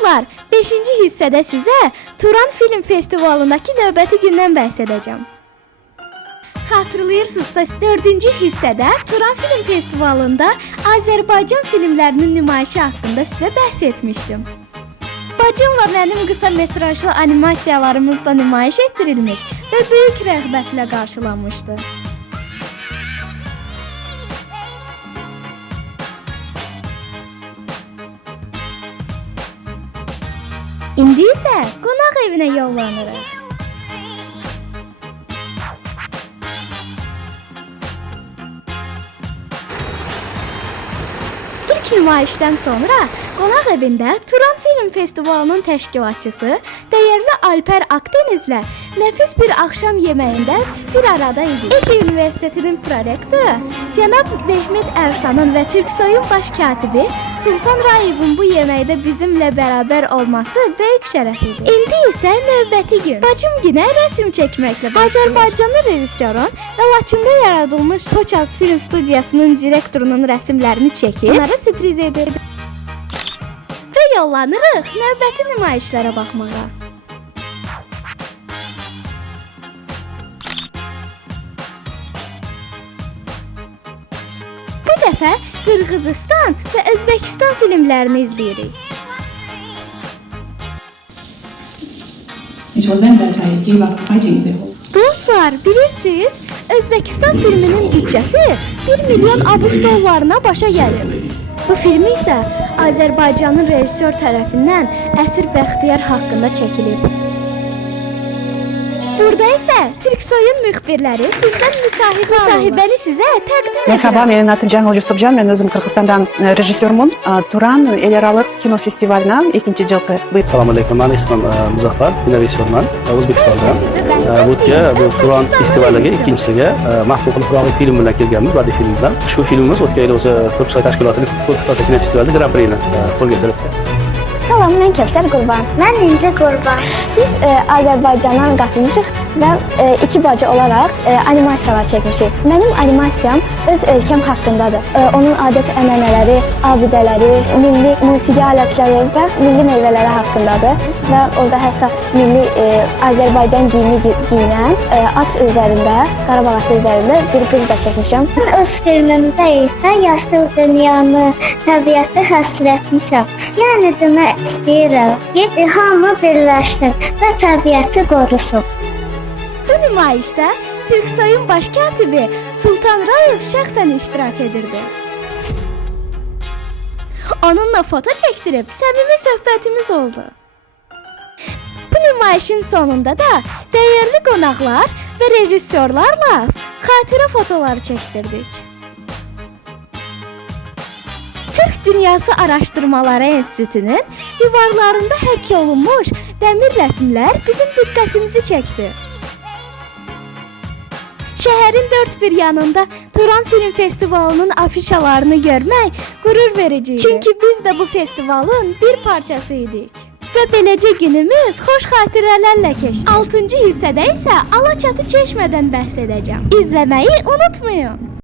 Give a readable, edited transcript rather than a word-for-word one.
Dostlar, 5-ci hissədə sizə Turan Film Festivalındakı növbəti gündən bəhs edəcəm. Xatırlayırsınızsa, 4-cü hissədə Turan Film Festivalında Azərbaycan filmlərinin nümayişi haqqında sizə bəhs etmişdim. Bacımla mənim qısa metrajlı animasiyalarımız da nümayiş etdirilmiş və böyük rəğbətlə qarşılanmışdı. İndi isə qonaq evinə yollanırıq. İlk nümayişdən sonra qonaq evində Turan Film Festivalının təşkilatçısı dəyərli Alper Akdenizlə nəfis bir axşam yeməyində bir arada idi. Ege Universitetinin prorektoru cənab Mehmet Ərsanın və Türksoyun baş katibi Sultan Rayevin bu yeməkdə bizimlə bərabər olması böyük şərəf idi. İndi isə növbəti gün. Bacım günə rəsm çəkməklə Azərbaycanlı rejissorun və Laçında yaradılmış Soçaz Film Studiyasının direktorunun rəsmlərini çəkib onlara sürpriz edir. Və yollanırıq növbəti nümayişlərə baxmağa. Bu dəfə Qırğızistan və Özbəkistan filmlərini izləyirik. It was then that I gave up fighting the whole. Dostlar, bilirsiniz, Özbəkistan filminin büdcəsi 1 milyon ABŞ dollarına başa gəlir. Bu filmi isə Azərbaycanın rejissor tərəfindən Əsir Bəxtiyar haqqında çəkilib. Burada isə Türksoyun müxbirləri bizdən müsahibəni sizə təqdim edir. Merhaba, ben Natırcan Olcusubcan, ben özüm Kırgızistan'dan rejissörüm. Turan El Aralık Kino Festivali'ne ikinci yılkı. Assalamu alaikum, ben ismim Muzaffar, ben rejissörman O'zbekistondan. Bu Turan festivaliga ikkinchisiga mahsul qilib film bilan kelganmiz, badiiy film bilan. Ushbu filmimiz o'tgan yil o'zi Turksoy tashkilotining Turksoy kino festivalida Grand Prix'ni qo'lga kiritdi. Salam, mən Kəvsər Qurban. Mən İnci Qurban. Biz Azərbaycandan qatılmışıq və iki bacı olaraq animasiyalar çəkmişik. Mənim animasiyam öz ölkəm haqqındadır. Onun adət-ənənələri, abidələri, milli musiqi alətləri və milli meyvələri haqqındadır. Və orada hətta milli Azərbaycan geyimi giyinən at üzərində, Qarabağ atı üzərində bir qız da çəkmişəm. Öz filmimdə isə yaşıl dünyanı, təbiəti həsrətmişəm. Yəni demək istəyirəm ki, hamı birləşsin və təbiəti qorusun. Bu nümayişdə Türksoyun baş katibi Sultan Rayev şəxsən iştirak edirdi. Onunla foto çəkdirib səmimi söhbətimiz oldu. Bu nümayişin sonunda da dəyərli qonaqlar və rejissorlarla xatirə fotoları çəkdirdik. Türk Dünyası Araşdırmaları Enstitüsünün divarlarında həkk olunmuş dəmir rəsmlər bizim diqqətimizi çəkdi. Şəhərin dörd bir yanında Turan Film Festivalının afişalarını görmək qürur verici idi. Çünki biz də bu festivalın bir parçası idik. Və beləcə günümüz xoş xatirələrlə keçdi. 6-cı hissədə isə Alaçatı çeşmədən bəhs edəcəm. İzləməyi unutmayın.